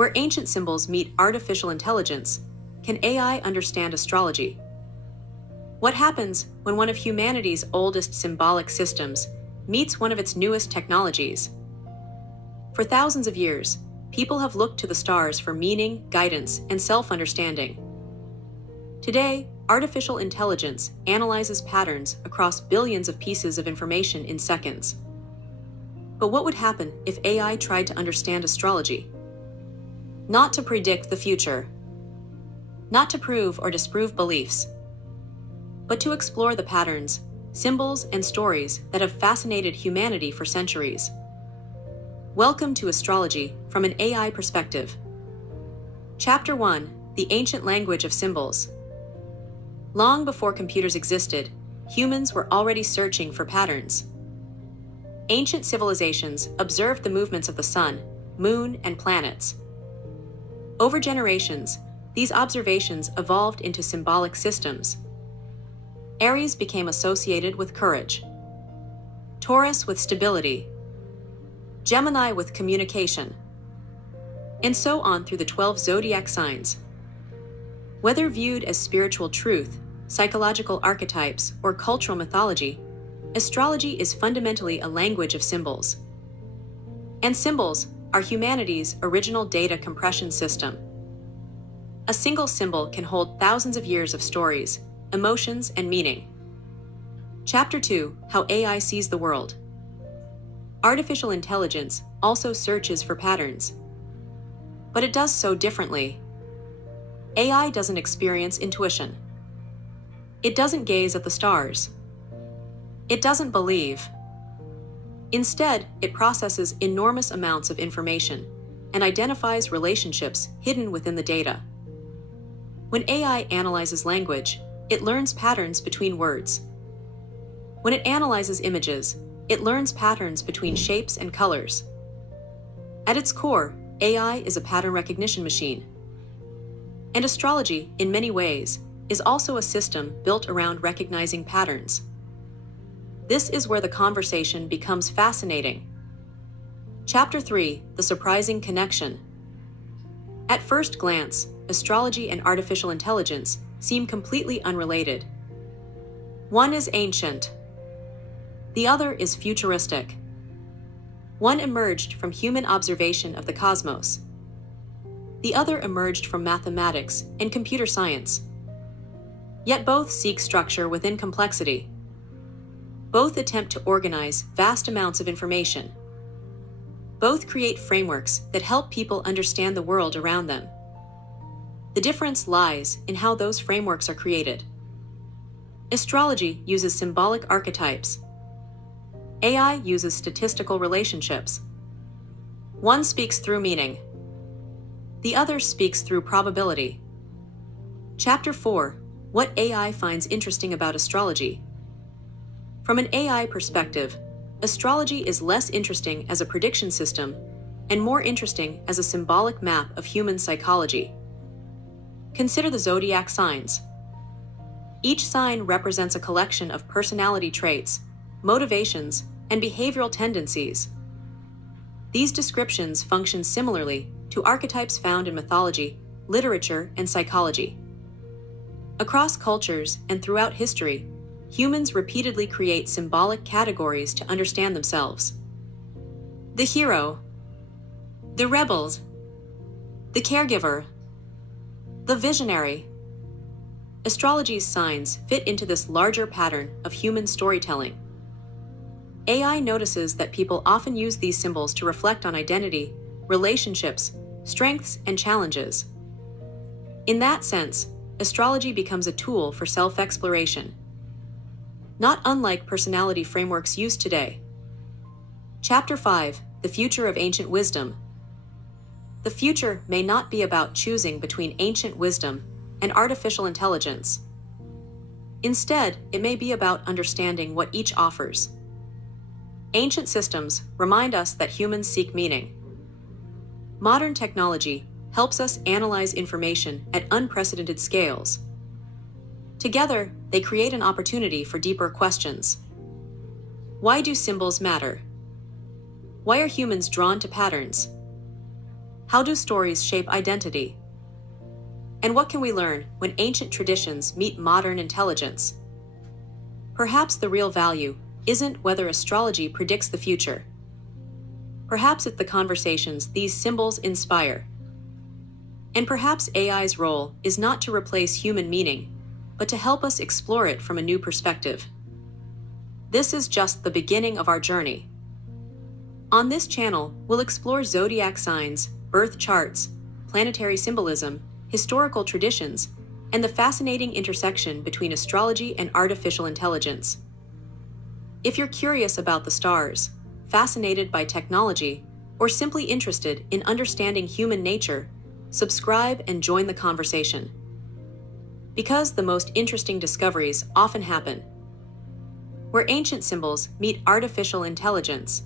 Where ancient symbols meet artificial intelligence, can AI understand astrology? What happens when one of humanity's oldest symbolic systems meets one of its newest technologies? For thousands of years, people have looked to the stars for meaning, guidance, and self-understanding. Today, artificial intelligence analyzes patterns across billions of pieces of information in seconds. But what would happen if AI tried to understand astrology? Not to predict the future, not to prove or disprove beliefs, but to explore the patterns, symbols, and stories that have fascinated humanity for centuries. Welcome to Astrology from an AI perspective. Chapter 1: The Ancient Language of Symbols. Long before computers existed, humans were already searching for patterns. Ancient civilizations observed the movements of the sun, moon, and planets. Over generations, these observations evolved into symbolic systems. Aries became associated with courage, Taurus with stability, Gemini with communication, and so on through the 12 zodiac signs. Whether viewed as spiritual truth, psychological archetypes, or cultural mythology, astrology is fundamentally a language of symbols. And symbols are humanity's original data compression system. A single symbol can hold thousands of years of stories, emotions, and meaning. Chapter 2: How AI Sees the World. Artificial intelligence also searches for patterns, but it does so differently. AI doesn't experience intuition. It doesn't gaze at the stars. It doesn't believe. Instead, it processes enormous amounts of information and identifies relationships hidden within the data. When AI analyzes language, it learns patterns between words. When it analyzes images, it learns patterns between shapes and colors. At its core, AI is a pattern recognition machine. And astrology, in many ways, is also a system built around recognizing patterns. This is where the conversation becomes fascinating. Chapter 3: The Surprising Connection. At first glance, astrology and artificial intelligence seem completely unrelated. One is ancient. The other is futuristic. One emerged from human observation of the cosmos. The other emerged from mathematics and computer science. Yet both seek structure within complexity. Both attempt to organize vast amounts of information. Both create frameworks that help people understand the world around them. The difference lies in how those frameworks are created. Astrology uses symbolic archetypes. AI uses statistical relationships. One speaks through meaning. The other speaks through probability. Chapter 4: What AI finds interesting about astrology. From an AI perspective, astrology is less interesting as a prediction system and more interesting as a symbolic map of human psychology. Consider the zodiac signs. Each sign represents a collection of personality traits, motivations, and behavioral tendencies. These descriptions function similarly to archetypes found in mythology, literature, and psychology. Across cultures and throughout history, humans repeatedly create symbolic categories to understand themselves. The hero, the rebel, the caregiver, the visionary. Astrology's signs fit into this larger pattern of human storytelling. AI notices that people often use these symbols to reflect on identity, relationships, strengths, and challenges. In that sense, astrology becomes a tool for self-exploration, not unlike personality frameworks used today. Chapter 5: The Future of Ancient Wisdom. The future may not be about choosing between ancient wisdom and artificial intelligence. Instead, it may be about understanding what each offers. Ancient systems remind us that humans seek meaning. Modern technology helps us analyze information at unprecedented scales. Together, they create an opportunity for deeper questions. Why do symbols matter? Why are humans drawn to patterns? How do stories shape identity? And what can we learn when ancient traditions meet modern intelligence? Perhaps the real value isn't whether astrology predicts the future. Perhaps it's the conversations these symbols inspire. And perhaps AI's role is not to replace human meaning, but to help us explore it from a new perspective. This is just the beginning of our journey. On this channel, we'll explore zodiac signs, birth charts, planetary symbolism, historical traditions, and the fascinating intersection between astrology and artificial intelligence. If you're curious about the stars, fascinated by technology, or simply interested in understanding human nature, subscribe and join the conversation. Because the most interesting discoveries often happen where ancient symbols meet artificial intelligence.